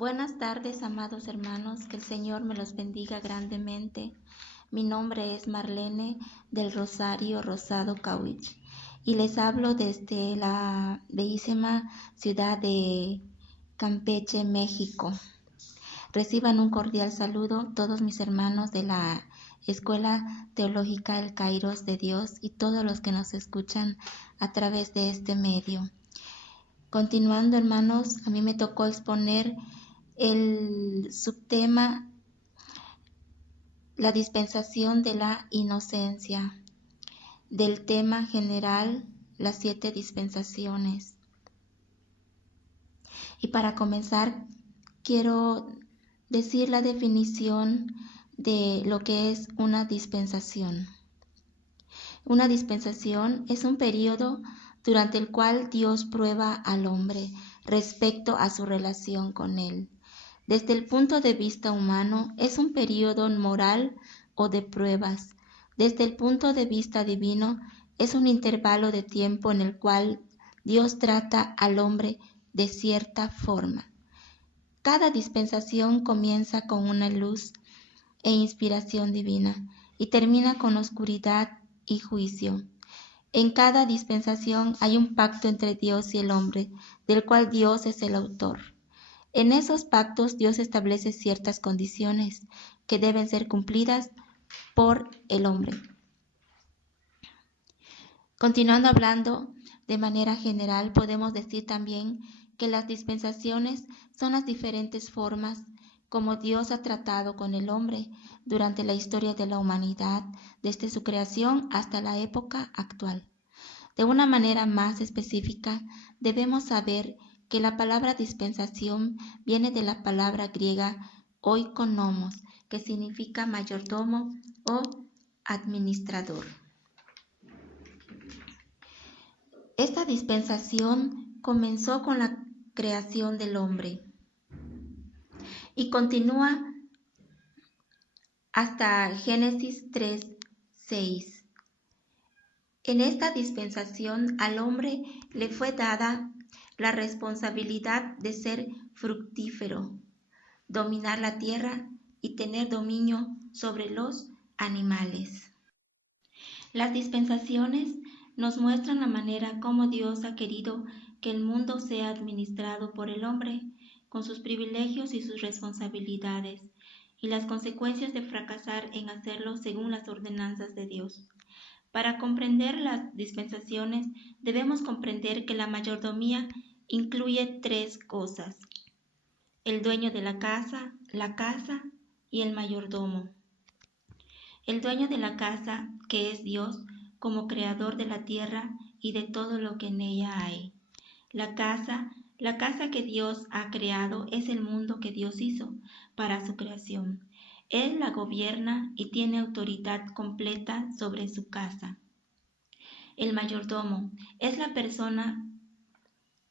Buenas tardes, amados hermanos, que el Señor me los bendiga grandemente. Mi nombre es Marlene del Rosario Rosado Cauich y les hablo desde la bellísima ciudad de Campeche, México. Reciban un cordial saludo todos mis hermanos de la Escuela Teológica El Kairos de Dios y todos los que nos escuchan a través de este medio. Continuando, hermanos, a mí me tocó exponer el subtema la dispensación de la inocencia, del tema general las 7 dispensaciones. Y para comenzar quiero decir la definición de lo que es una dispensación. Una dispensación es un periodo durante el cual Dios prueba al hombre respecto a su relación con él. Desde el punto de vista humano, es un periodo moral o de pruebas. Desde el punto de vista divino, es un intervalo de tiempo en el cual Dios trata al hombre de cierta forma. Cada dispensación comienza con una luz e inspiración divina y termina con oscuridad y juicio. En cada dispensación hay un pacto entre Dios y el hombre, del cual Dios es el autor. En esos pactos Dios establece ciertas condiciones que deben ser cumplidas por el hombre. Continuando hablando de manera general, podemos decir también que las dispensaciones son las diferentes formas como Dios ha tratado con el hombre durante la historia de la humanidad, desde su creación hasta la época actual. De una manera más específica, debemos saber que la palabra dispensación viene de la palabra griega oikonomos, que significa mayordomo o administrador. Esta dispensación comenzó con la creación del hombre y continúa hasta Génesis 3:6. En esta dispensación al hombre le fue dada la responsabilidad de ser fructífero, dominar la tierra y tener dominio sobre los animales. Las dispensaciones nos muestran la manera como Dios ha querido que el mundo sea administrado por el hombre, con sus privilegios y sus responsabilidades, y las consecuencias de fracasar en hacerlo según las ordenanzas de Dios. Para comprender las dispensaciones, debemos comprender que la mayordomía incluye 3 cosas: el dueño de la casa y el mayordomo. El dueño de la casa, que es Dios, como creador de la tierra y de todo lo que en ella hay. La casa que Dios ha creado es el mundo que Dios hizo para su creación. Él la gobierna y tiene autoridad completa sobre su casa. El mayordomo es la persona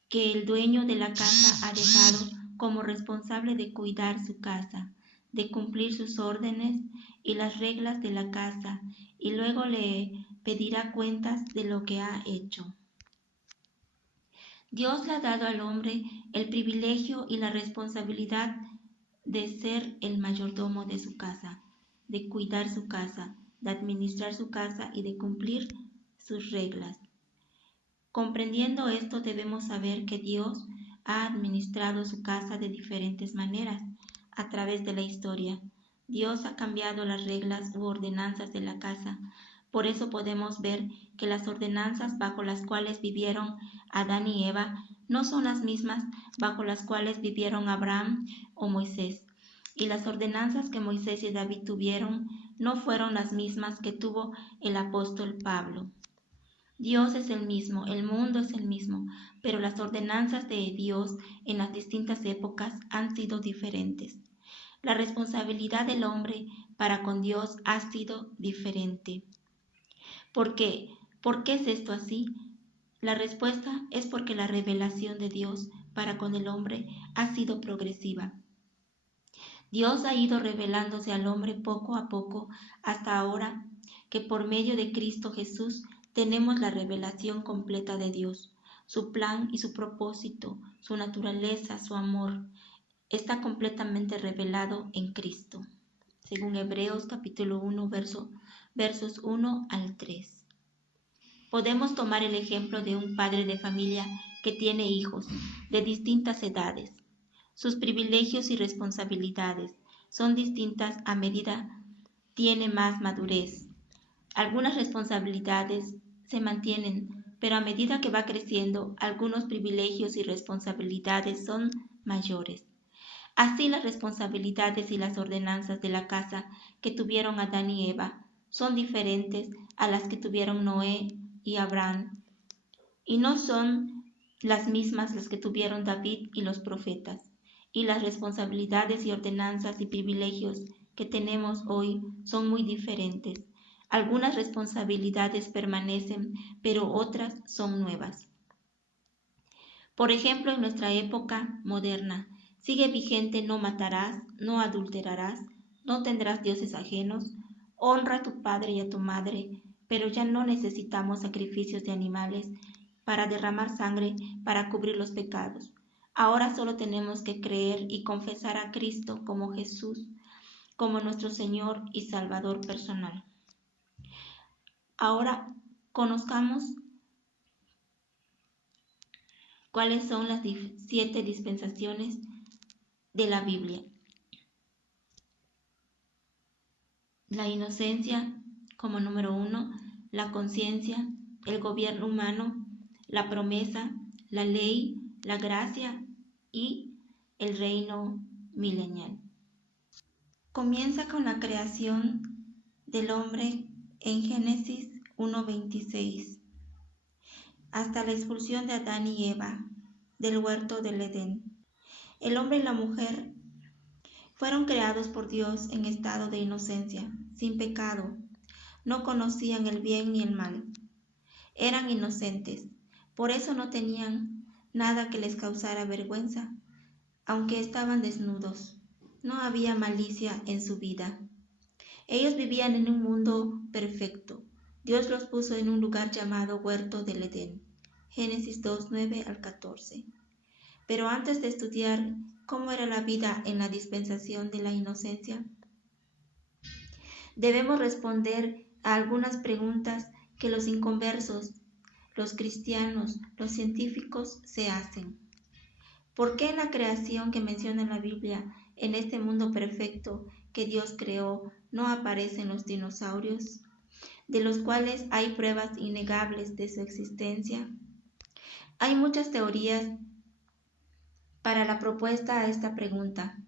que el dueño de la casa ha dejado como responsable de cuidar su casa, de cumplir sus órdenes y las reglas de la casa, y luego le pedirá cuentas de lo que ha hecho. Dios le ha dado al hombre el privilegio y la responsabilidad de ser el mayordomo de su casa, de cuidar su casa, de administrar su casa y de cumplir sus reglas. Comprendiendo esto, debemos saber que Dios ha administrado su casa de diferentes maneras a través de la historia. Dios ha cambiado las reglas u ordenanzas de la casa. Por eso podemos ver que las ordenanzas bajo las cuales vivieron Adán y Eva no son las mismas bajo las cuales vivieron Abraham o Moisés. Y las ordenanzas que Moisés y David tuvieron no fueron las mismas que tuvo el apóstol Pablo. Dios es el mismo, el mundo es el mismo, pero las ordenanzas de Dios en las distintas épocas han sido diferentes. La responsabilidad del hombre para con Dios ha sido diferente. ¿Por qué? ¿Por qué es esto así? La respuesta es porque la revelación de Dios para con el hombre ha sido progresiva. Dios ha ido revelándose al hombre poco a poco hasta ahora que por medio de Cristo Jesús tenemos la revelación completa de Dios, su plan y su propósito, su naturaleza, su amor. está completamente revelado en Cristo, según Hebreos capítulo 1, versos 1 al 3. Podemos tomar el ejemplo de un padre de familia que tiene hijos de distintas edades. Sus privilegios y responsabilidades son distintas a medida tiene más madurez. Algunas responsabilidades se mantienen, pero a medida que va creciendo, algunos privilegios y responsabilidades son mayores. Así las responsabilidades y las ordenanzas de la casa que tuvieron Adán y Eva son diferentes a las que tuvieron Noé y Abraham, y no son las mismas las que tuvieron David y los profetas. Y las responsabilidades y ordenanzas y privilegios que tenemos hoy son muy diferentes. Algunas responsabilidades permanecen, pero otras son nuevas. Por ejemplo, en nuestra época moderna, sigue vigente: no matarás, no adulterarás, no tendrás dioses ajenos, honra a tu padre y a tu madre, pero ya no necesitamos sacrificios de animales para derramar sangre para cubrir los pecados. Ahora solo tenemos que creer y confesar a Cristo como Jesús, como nuestro Señor y Salvador personal. Ahora conozcamos cuáles son las 7 dispensaciones de la Biblia. La inocencia como número 1, la conciencia, el gobierno humano, la promesa, la ley, la gracia y el reino milenial. Comienza con la creación del hombre en Génesis 1:26, hasta la expulsión de Adán y Eva del huerto del Edén. El hombre y la mujer fueron creados por Dios en estado de inocencia, sin pecado. No conocían el bien ni el mal. Eran inocentes, por eso no tenían nada que les causara vergüenza, aunque estaban desnudos. No había malicia en su vida. Ellos vivían en un mundo perfecto. Dios los puso en un lugar llamado Huerto del Edén. Génesis 2:9 al 14. Pero antes de estudiar cómo era la vida en la dispensación de la inocencia, debemos responder a algunas preguntas que los inconversos, los cristianos, los científicos se hacen. ¿Por qué en la creación que menciona la Biblia, en este mundo perfecto que Dios creó, no aparecen los dinosaurios, de los cuales hay pruebas innegables de su existencia? Hay muchas teorías para la propuesta a esta pregunta,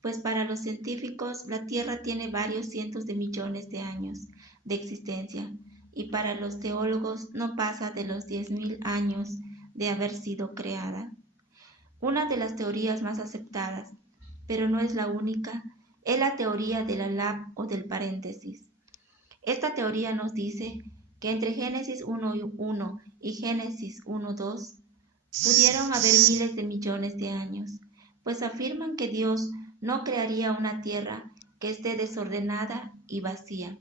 pues para los científicos la Tierra tiene varios cientos de millones de años de existencia, y para los teólogos no pasa de los 10.000 años de haber sido creada. Una de las teorías más aceptadas, pero no es la única, es la teoría de la lab o del paréntesis. Esta teoría nos dice que entre Génesis 1:1 y Génesis 1:2 pudieron haber miles de millones de años, pues afirman que Dios no crearía una tierra que esté desordenada y vacía.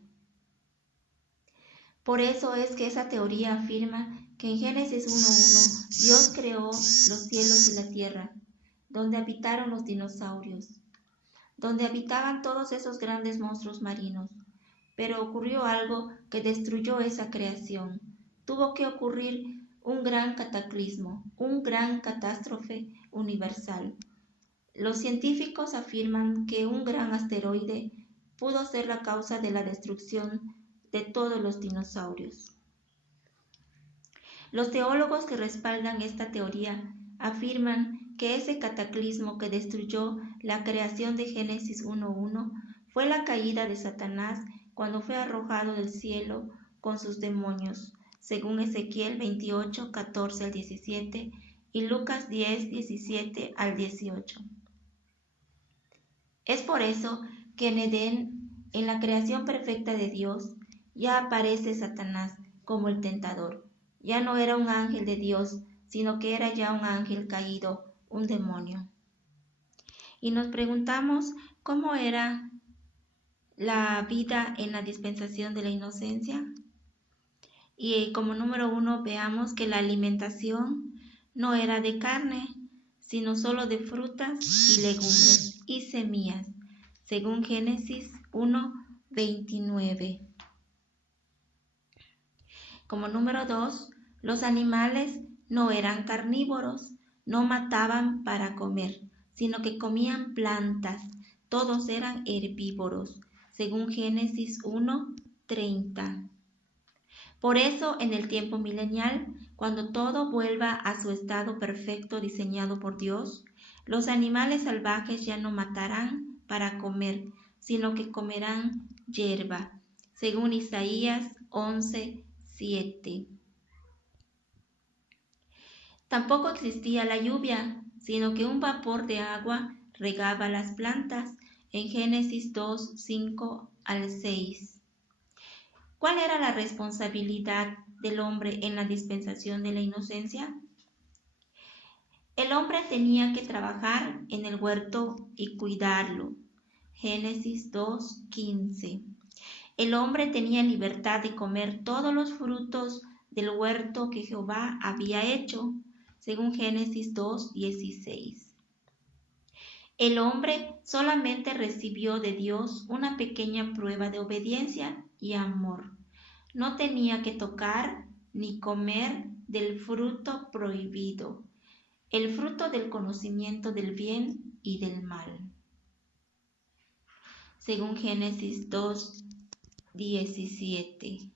Por eso es que esa teoría afirma que en Génesis 1:1 Dios creó los cielos y la tierra, donde habitaron los dinosaurios, donde habitaban todos esos grandes monstruos marinos. Pero ocurrió algo que destruyó esa creación. Tuvo que ocurrir un gran cataclismo, un gran catástrofe universal. Los científicos afirman que un gran asteroide pudo ser la causa de la destrucción de todos los dinosaurios. Los teólogos que respaldan esta teoría afirman que ese cataclismo que destruyó la creación de Génesis 1:1 fue la caída de Satanás cuando fue arrojado del cielo con sus demonios, según Ezequiel 28, 14 al 17 y Lucas 10, 17 al 18. Es por eso que en Edén, en la creación perfecta de Dios, ya aparece Satanás como el tentador. Ya no era un ángel de Dios, sino que era ya un ángel caído, un demonio. Y nos preguntamos cómo era la vida en la dispensación de la inocencia. Y como número 1 veamos que la alimentación no era de carne, sino solo de frutas y legumbres y semillas, según Génesis 1:29. Como número 2, los animales no eran carnívoros, no mataban para comer, sino que comían plantas, todos eran herbívoros, según Génesis 1:30. Por eso, en el tiempo milenial, cuando todo vuelva a su estado perfecto diseñado por Dios, los animales salvajes ya no matarán para comer, sino que comerán hierba, según Isaías 11:7. Tampoco existía la lluvia, sino que un vapor de agua regaba las plantas, en Génesis 2:5-6. ¿Cuál era la responsabilidad del hombre en la dispensación de la inocencia? El hombre tenía que trabajar en el huerto y cuidarlo. Génesis 2:15. El hombre tenía libertad de comer todos los frutos del huerto que Jehová había hecho, según Génesis 2:16. El hombre solamente recibió de Dios una pequeña prueba de obediencia y amor. No tenía que tocar ni comer del fruto prohibido, el fruto del conocimiento del bien y del mal, según Génesis 2:17.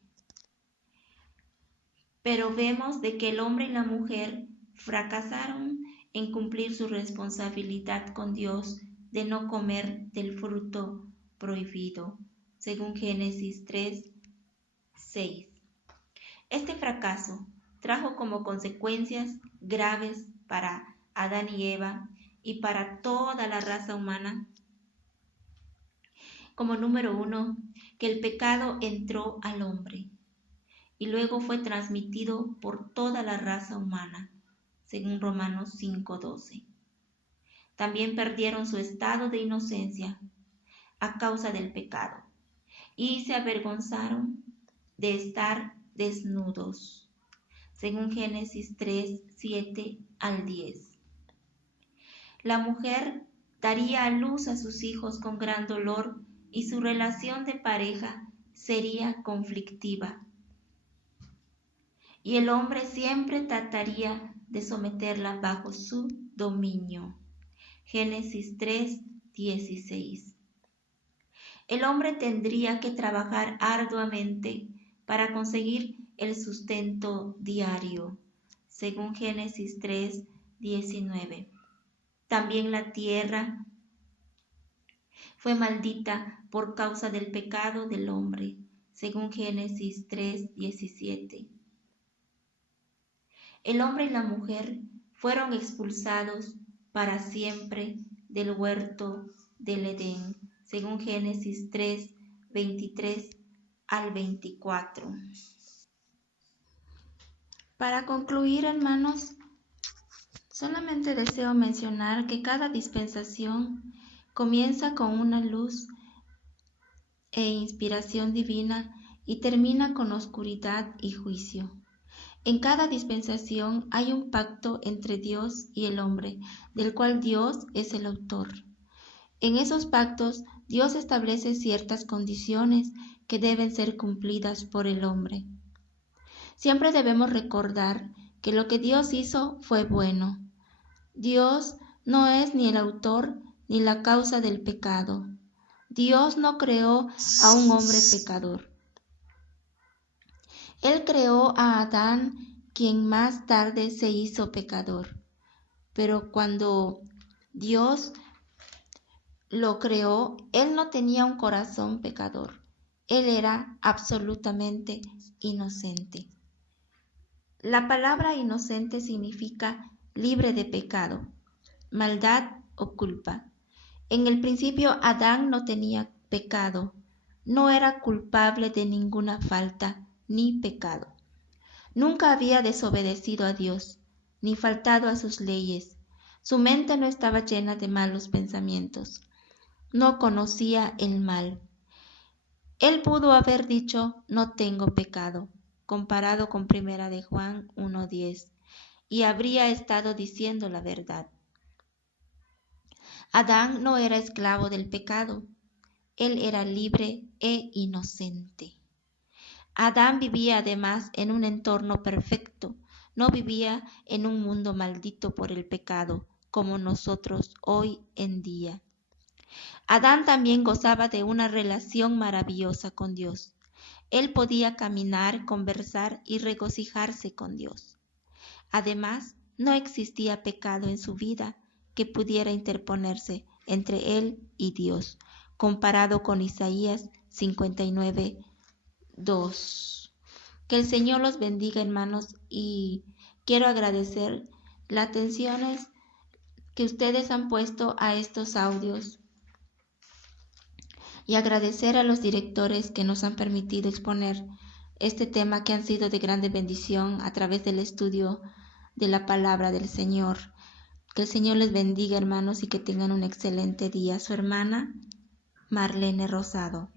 Pero vemos de que el hombre y la mujer fracasaron en cumplir su responsabilidad con Dios de no comer del fruto prohibido, según Génesis 3:6. Este fracaso trajo como consecuencias graves para Adán y Eva y para toda la raza humana. Como número 1, que el pecado entró al hombre y luego fue transmitido por toda la raza humana, según Romanos 5:12. También perdieron su estado de inocencia a causa del pecado y se avergonzaron de estar desnudos, según Génesis 3:7-10. La mujer daría a luz a sus hijos con gran dolor y su relación de pareja sería conflictiva. Y el hombre siempre trataría de someterla bajo su dominio. Génesis 3:16. El hombre tendría que trabajar arduamente para conseguir el sustento diario, según Génesis 3:19. También la tierra fue maldita por causa del pecado del hombre, según Génesis 3:17. El hombre y la mujer fueron expulsados para siempre del huerto del Edén, según Génesis 3:23-24. Para concluir, hermanos, solamente deseo mencionar que cada dispensación comienza con una luz e inspiración divina y termina con oscuridad y juicio. En cada dispensación hay un pacto entre Dios y el hombre, del cual Dios es el autor. En esos pactos, Dios establece ciertas condiciones que deben ser cumplidas por el hombre. Siempre debemos recordar que lo que Dios hizo fue bueno. Dios no es ni el autor ni la causa del pecado. Dios no creó a un hombre pecador. Él creó a Adán, quien más tarde se hizo pecador. Pero cuando Dios lo creó, él no tenía un corazón pecador. Él era absolutamente inocente. La palabra inocente significa libre de pecado, maldad o culpa. En el principio Adán no tenía pecado, no era culpable de ninguna falta ni pecado. Nunca había desobedecido a Dios, ni faltado a sus leyes. Su mente no estaba llena de malos pensamientos. No conocía el mal. Él pudo haber dicho, no tengo pecado, comparado con 1 de Juan 1:10, y habría estado diciendo la verdad. Adán no era esclavo del pecado, él era libre e inocente. Adán vivía además en un entorno perfecto, no vivía en un mundo maldito por el pecado, como nosotros hoy en día. Adán también gozaba de una relación maravillosa con Dios. Él podía caminar, conversar y regocijarse con Dios. Además, no existía pecado en su vida que pudiera interponerse entre él y Dios, comparado con Isaías 59:2. Que el Señor los bendiga, hermanos, y quiero agradecer las atenciones que ustedes han puesto a estos audios y agradecer a los directores que nos han permitido exponer este tema que han sido de grande bendición a través del estudio de la palabra del Señor. Que el Señor les bendiga, hermanos, y que tengan un excelente día. Su hermana Marlene Rosado.